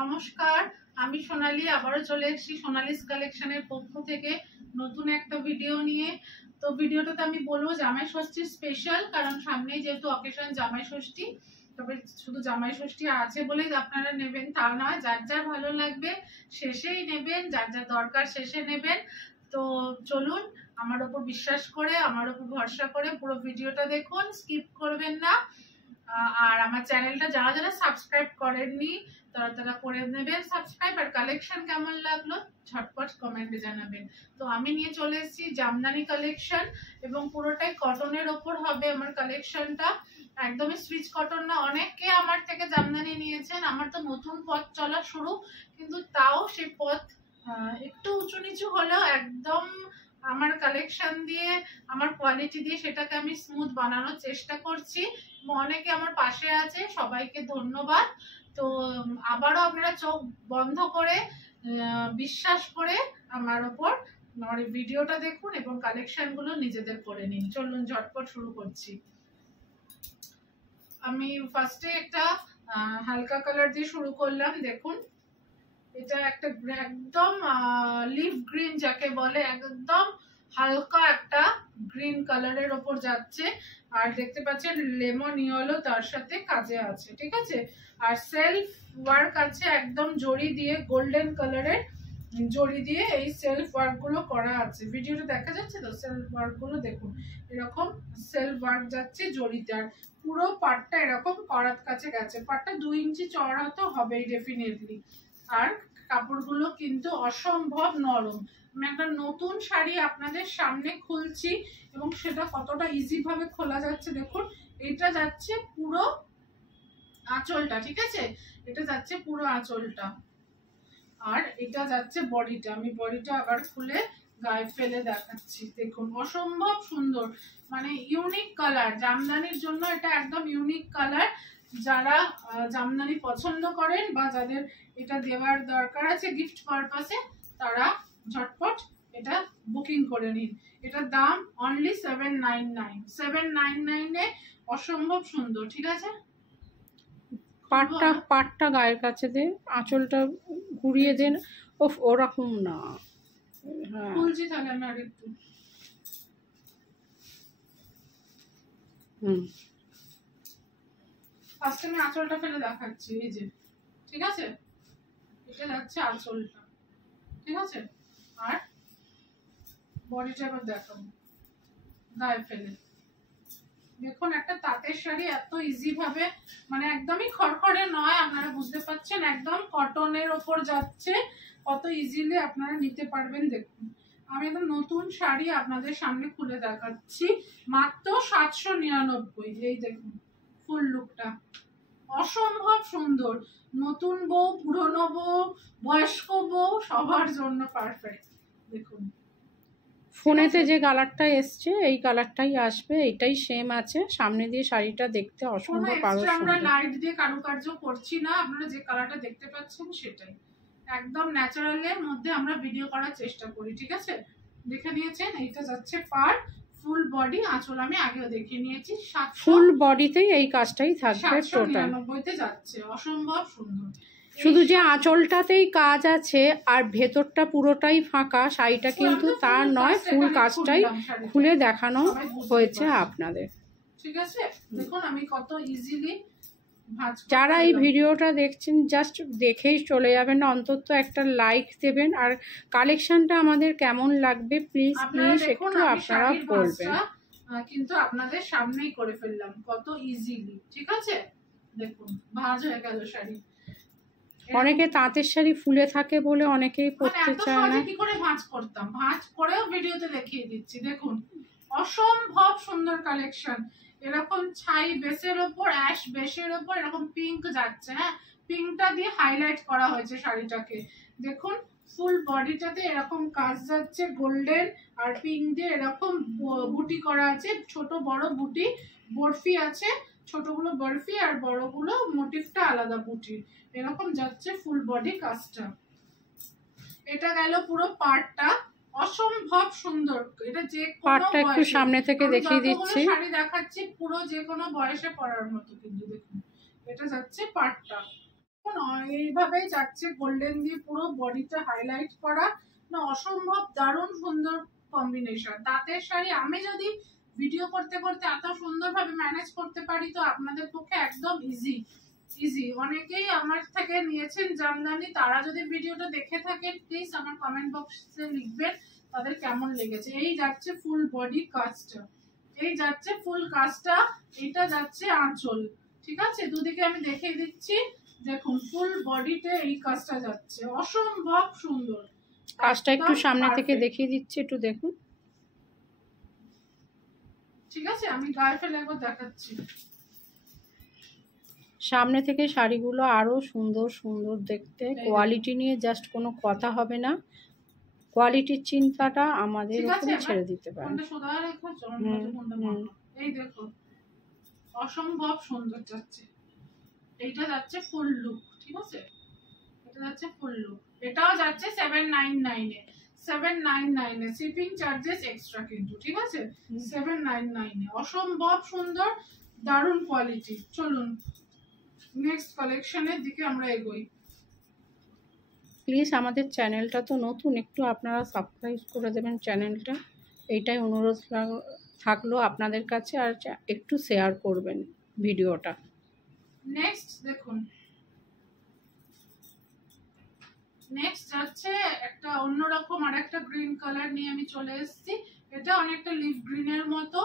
নমস্কার, আমি সোনালী আবারও চলে এসেছি সোনালিস কালেকশনের পক্ষ থেকে নতুন একটা ভিডিও নিয়ে। তো ভিডিওটাতে আমি বলবো জামাই ষষ্ঠী স্পেশাল, কারণ সামনেই যেহেতু অকেশন জামাই ষষ্ঠী। তবে শুধু জামাই ষষ্ঠী আছে বলেই আপনারা নেবেন তা নয়, যার যার ভালো লাগবে শেষেই নেবেন, যার যার দরকার শেষে নেবেন। তো চলুন, আমার ওপর বিশ্বাস করে, আমার ওপর ভরসা করে পুরো ভিডিওটা দেখুন, স্কিপ করবেন না। আর আমার চ্যানেলটা যারা যারা সাবস্ক্রাইব করেননি তারা করে নেবেন সাবস্ক্রাইব। আর কালেকশন কেমন লাগলো ঝটপট কমেন্টে জানাবেন। তো আমি নিয়ে চলে এসেছি জামদানি কালেকশন, এবং পুরোটাই কটনের ওপর হবে আমার কালেকশনটা। একদমই সুইচ কটন না। অনেকে আমার থেকে জামদানি নিয়েছেন, আমার তো নতুন পথ চলা শুরু, কিন্তু তাও সেই পথ একটু উঁচু নিচু হলেও একদম আমার কালেকশন দিয়ে, আমার কোয়ালিটি দিয়ে সেটাকে আমি স্মুথ বানানোর চেষ্টা করছি। অনেকে আমার পাশে আছে, সবাইকে ধন্যবাদ। তো আবারও আপনারা চোখ বন্ধ করে বিশ্বাস করে আমার ওপর আমার ভিডিওটা দেখুন এবং কালেকশন গুলো নিজেদের করে নিন। চলুন ঝটপট শুরু করছি। আমি ফার্স্টে একটা হালকা কালার দিয়ে শুরু করলাম। দেখুন, এটা একটা একদম লিভ গ্রিন যাকে বলে, একদম হালকা একটা গ্রিন কালারের ওপর যাচ্ছে। আর দেখতে পাচ্ছেন লেমন ইয়েলো তার সাথে কাজে আছে, ঠিক আছে। আর সেলফ ওয়ার্ক আছে, একদম জড়ি দিয়ে, গোল্ডেন কালারের জড়ি দিয়ে এই সেলফ ওয়ার্ক গুলো করা আছে। ভিডিওটা দেখা যাচ্ছে তো? সেলফ ওয়ার্ক গুলো দেখুন, এরকম সেলফ ওয়ার্ক যাচ্ছে জড়িতে। আর পুরো পাটটা এরকম করাত কাছে গেছে। পাটটা 2 ইঞ্চি চওড়া তো হবেই ডেফিনেটলি। আর কাপড়গুলো কিন্তু অসম্ভব নরম। আমি একটা নতুন শাড়ি আপনাদের সামনে খুলছি এবং সেটা কতটা ইজি ভাবে খোলা যাচ্ছে দেখুন। এটা যাচ্ছে পুরো আঁচলটা, ঠিক আছে, এটা যাচ্ছে পুরো আঁচলটা। আর এটা যাচ্ছে বডিটা। আমি বডিটা আবার খুলে গায়ে ফেলে দেখাচ্ছি। দেখুন, অসম্ভব সুন্দর, মানে ইউনিক কালার। জামদানির জন্য এটা একদম ইউনিক কালার। যারা জামদানি পছন্দ করেন বা যাদের এটা দেওয়ার দরকার আছে গিফট পারপাসে, তারা ঝটপট এটা বুকিং করে নিন। এটার দাম অনলি 799। 799 এ অসম্ভব সুন্দর, ঠিক আছে। পাটটা গায়ের কাছে দে, আঁচলটা ঘুরিয়ে দেন। ওরকম না, হ্যাঁ খুলছি তাহলে আমি আরেকটু। ফার্স্টে আমি আঁচলটা ফেলে দেখাচ্ছি, এই যে, ঠিক আছে। এটা যাচ্ছে আঁচলটা, ঠিক আছে। আর বডিটা এবার দেখাবো গায়ে ফেলে। দেখুন, একটা তাঁতের শাড়ি এত ইজি ভাবে, মানে একদমই খড়খড়ে নয়, আপনারা বুঝতে পারছেন, একদম কটনের ওপর যাচ্ছে। কত ইজিলি আপনারা নিতে পারবেন। দেখুন, আমি একদম নতুন শাড়ি আপনাদের সামনে খুলে দেখাচ্ছি, মাত্র 799। এই দেখুন ফুল লুকটা, অসম্ভব সুন্দর। নতুন বউ, পুরনো বউ, বয়স্ক বউ, সবার জন্য পারফেক্ট। দেখুন, ফোনেতে যে কালারটা এসছে এই কালারটাই আসবে, এটাই সেম আছে। সামনে দিয়ে শাড়িটা দেখতে অসম্ভব আরো সুন্দর। আমরা লাইট দিয়ে কারুকার্য করছি না, আপনারা যে কালারটা দেখতে পাচ্ছেন সেটাই একদম ন্যাচারালের মধ্যে আমরা ভিডিও করার চেষ্টা করি, ঠিক আছে। দেখে নিয়েছেন, এইটা যাচ্ছে পার ফুল বডি। আঁচল আমি আগেও দেখে নিয়েছি, ফুল বডিতেই এই কাজটাই থাকবে। টোটাল 799 তে যাচ্ছে, অসম্ভব সুন্দর। শুধু যে আঁচলটাতেই কাজ আছে আর ভেতরটা পুরোটাই ফাঁকা, শাড়িটা কিন্তু তার নয়, ফুল কাজটাই খুলে দেখানো হয়েছে আপনাদের, ঠিক আছে। দেখুন আমি কত ইজিলি। যারা এই ভিডিওটা দেখছেন জাস্ট দেখেই চলে যাবেন না, অন্তত একটা লাইক দেবেন। আর কালেকশনটা আমাদের কেমন লাগবে প্লিজ একটু আপনারা বলবেন। কিন্তু আপনাদের সামনেই করে ফেললাম কত ইজিলি, ঠিক আছে। দেখুন, ভাঁজ হয়ে গেল শাড়ি। অনেকে তাঁতের শাড়ি ফুলে থাকে বলে অনেকেই পরতে চায় না। কি করে ভাঁজ করতাম, ভাঁজ করেও ভিডিওতে দেখিয়ে দিচ্ছি। দেখুন, অসম্ভব সুন্দর কালেকশন। এরকম ছাই বেসের ওপর, অ্যাশ বেসের ওপর এরকম পিঙ্ক যাচ্ছে। হ্যাঁ, পিঙ্কটা দিয়ে হাইলাইট করা হয়েছে শাড়িটাকে। দেখুন, ফুল বডিটাতে এরকম কাজ যাচ্ছে গোল্ডেন আর পিঙ্ক দিয়ে, এরকম বুটি করা আছে, ছোট বড় বুটি, বরফি আছে, ছোটগুলো বরফি আর বড়গুলো মোটিভটা আলাদা বুটি, এরকম যাচ্ছে ফুল বডি কাজটা। এটা গেল পুরো পার্টটা, অসম্ভব সুন্দর। এটা যে পার্টটা একটু সামনে থেকে দেখিয়ে দিচ্ছি, শাড়ি দেখাচ্ছি পুরো যে কোনো বয়সে পরার মতো। কিন্তু দেখুন, এটা যাচ্ছে পার্টটা। এইভাবেই যাচ্ছে গোল্ডেন দিয়ে পুরো বডিটা হাইলাইট করা, না অসম্ভব দারুণ সুন্দর কম্বিনেশন। তাঁতের শাড়ি আমি যদি ভিডিও করতে করতে এত সুন্দরভাবে ম্যানেজ করতে পারি তো আপনাদের পক্ষে একদম ইজি। অনেকেই আমার থেকে নিয়েছেন জামদানি, তারা যদি ভিডিওটা দেখে থাকেন প্লিজ আমার কমেন্ট বক্সে লিখবেন তাদের কেমন লেগেছে। এই যাচ্ছে ফুল বডি কাজটা, এই যাচ্ছে ফুল কাজটা, এটা যাচ্ছে আঁচল। ঠিক আছে, দুদিকে আমি দেখিয়ে দিচ্ছি। দেখুন ফুল বডিতে এই কাজটা যাচ্ছে, অসম্ভব সুন্দর। কাজটা একটু সামনে থেকে দেখিয়ে দিচ্ছি, একটু দেখুন। ঠিক আছে, আমি গায়ে ফেলে একবার দেখাচ্ছি। সামনে থেকে শাড়িগুলো আরো সুন্দর সুন্দর দেখতে। কোয়ালিটি নিয়ে জাস্ট কোনো কথা হবে না, কোয়ালিটির চিন্তাটা আমাদের উপরে ছেড়ে দিতে পারেন। এই দেখো অসম্ভব সুন্দর যাচ্ছে, এইটা যাচ্ছে ফুল লুক। ঠিক আছে, এটা যাচ্ছে ফুল লুক, এটাও যাচ্ছে 799 এ। 799 এ শিপিং চার্জেস এক্সট্রা কিন্তু। ঠিক আছে, 799 এ অসম্ভব সুন্দর দারুণ কোয়ালিটি। চলুন নেক্সট কালেকশনের দিকে আমরা এগোই। প্লিজ আমাদের চ্যানেলটা তো নতুন, একটু আপনারা সাবস্ক্রাইব করে দেবেন চ্যানেলটা, এইটাই অনুরোধ থাকলো আপনাদের কাছে। আর একটু শেয়ার করবেন ভিডিওটা। নেক্সট দেখুন, নেক্সট যাচ্ছে একটা অন্যরকম আর একটা গ্রিন কালার নিয়ে আমি চলে এসেছি। এটা অনেকটা লিফ গ্রিনের মতো,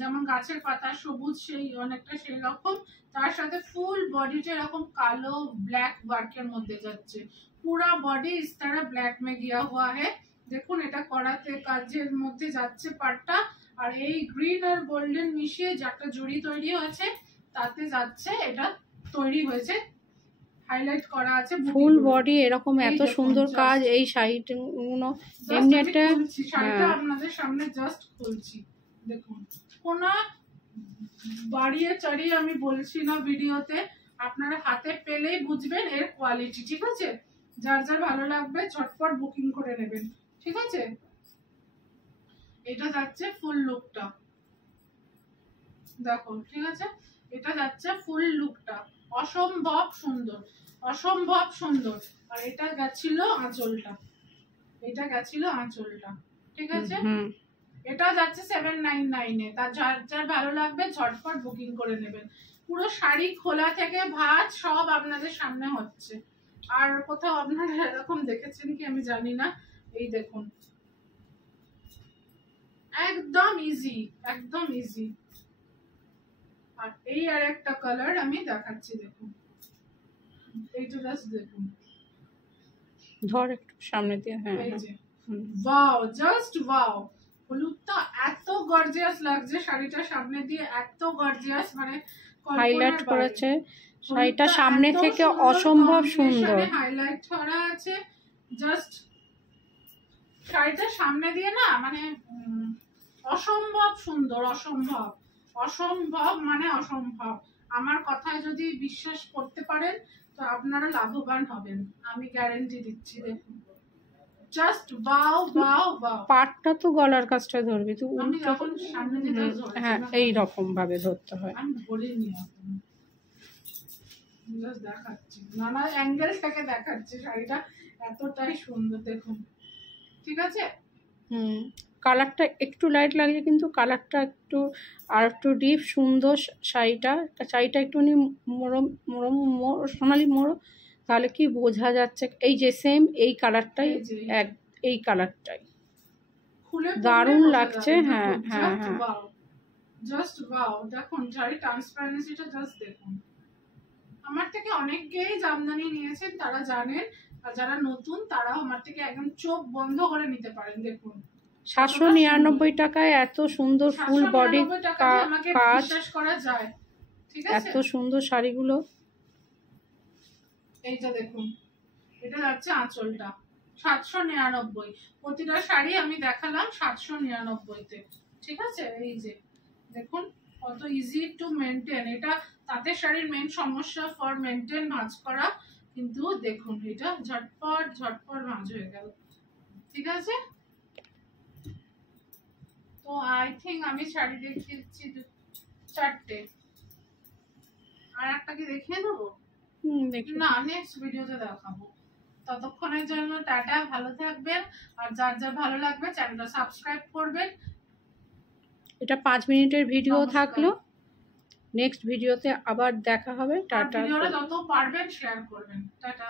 যেমন গাছের পাতা সবুজ সেই অনেকটা সেই রকম। তার সাথে ফুল বডিটা এরকম কালো ব্ল্যাক ওয়ার্কের মধ্যে যাচ্ছে, পুরা বডি इस तरह ब्लैक में गया हुआ है। দেখুন এটা করাতে কাজের মধ্যে যাচ্ছে পাটটা, আর এই গ্রিন আর গোল্ডেন মিশিয়ে যে একটা জড়ি তৈরি হয়েছে তাতে যাচ্ছে, এটা তৈরি হয়েছে হাইলাইট করা আছে ফুল বডি এরকম এত সুন্দর কাজ। এই শাড়িগুলো এমনি একটা শাড়িটা আপনাদের সামনে জাস্ট খুলছি, দেখুন কোন বাড়িয়ে চাড়িয়ে আমি বলছি না ভিডিওতে, আপনারা হাতে পেলেই বুঝবেন এর কোয়ালিটি। ঠিক আছে, যার যার ভালো লাগবে ঝটপট বুকিং করে নেবেন। ঠিক আছে, এটা যাচ্ছে ফুল লুকটা, দেখো। ঠিক আছে, এটা যাচ্ছে ফুল লুকটা, অসম্ভব সুন্দর, অসম্ভব সুন্দর। আর এটা গেছিল আঁচলটা, এটা গেছিল আঁচলটা। ঠিক আছে, এটা যাচ্ছে 799 এ। তার যার যার ভালো লাগবে ঝটপট বুকিং করে নেবেন। পুরো শাড়ি খোলা থেকে ভাঁজ সব আপনাদের সামনে হচ্ছে। আর কোথাও আপনারা এরকম দেখেছেন কি আমি জানি না। এই দেখুন একদম ইজি, একদম ইজি। আর এই আর একটা কালার আমি দেখাচ্ছি, দেখুন এইটা জাস্ট দেখুন, ধর একটু সামনে দিয়ে। হ্যাঁ, ওয়াও, জাস্ট ওয়াও। হলুদটা এত গর্জিয়াস লাগছে, শাড়িটা সামনে দিয়ে এত গর্জিয়াস, মানে হাইলাইট করেছে শাড়িটা সামনে থেকে, অসম্ভব সুন্দর হাইলাইট করা আছে। জাস্ট শাড়িটা সামনে দিয়ে না মানে অসম্ভব সুন্দর, অসম্ভব অসম্ভব মানে অসম্ভব। আমার কথায় যদি বিশ্বাস করতে পারেন তো আপনারা লাভবান হবেন, আমি গ্যারান্টি দিচ্ছি। দেখুন জাস্ট ওয়াও ওয়াও ওয়াও। পাটটা তো গলার কাছটা ধরবি তুই, আমি যখন সামনে দিকে হ্যাঁ এই রকম ভাবে ধরতে হয়। আমি বলিনি, এখন জাস্ট দেখাচ্ছি, নানা অ্যাঙ্গেল থেকে দেখাচ্ছি শাড়িটা এতটাই সুন্দর। দেখুন ঠিক আছে, কালারটা একটু লাইট লাগছে কিন্তু কালারটা একটু আর একটু ডিপ সুন্দর। শাড়িটা একটুখানি মোরম মোরম সোনালি মোড়ো, তাহলে কি বোঝা যাচ্ছে এই যে সেম এই কালারটাই, এই কালারটাই দারুণ লাগছে। হ্যাঁ হ্যাঁ হ্যাঁ, জাস্ট ওয়াও। দেখুন শাড়ি ট্রান্সপারেন্সিটা জাস্ট দেখুন। আমার থেকে অনেকেই জামদানি নিয়েছেন, তারা জানেন, আর যারা নতুন তারাও আমার থেকে একদম চোখ বন্ধ করে নিতে পারেন। দেখুন 799 টাকায় এত সুন্দর ফুল বডি কাজ করা যায়। ঠিক আছে, এত সুন্দর শাড়িগুলো। এইটা দেখুন, এটা যাচ্ছে আঁচলটা 799। প্রতিটা শাড়ি আমি দেখালাম 799 তে। ঠিক আছে, এই যে দেখুন কত ইজি টু মেনটেন। এটা তাঁতের শাড়ির মেন সমস্যা ফর মেনটেন ভাঁজ করা, কিন্তু দেখুন এটা ঝটপট ঝটপট ভাঁজ হয়ে গেল। ঠিক আছে, তো আই থিঙ্ক আমি শাড়ি দেখিয়েছি 4টে, আর একটা কি দেখিয়ে দেবো? দেখি না, নেক্সট ভিডিওতে দেখাবো। ততক্ষণের জন্য টাটা, ভালো থাকবেন। আর যার যার ভালো লাগবে চ্যানেলটা সাবস্ক্রাইব করবেন। এটা 5 মিনিটের ভিডিও নমস্কার। থাকলো, নেক্সট ভিডিওতে আবার দেখা হবে। আর টাটা। ভিডিওটা যত পারবেন শেয়ার করবেন। টাটা।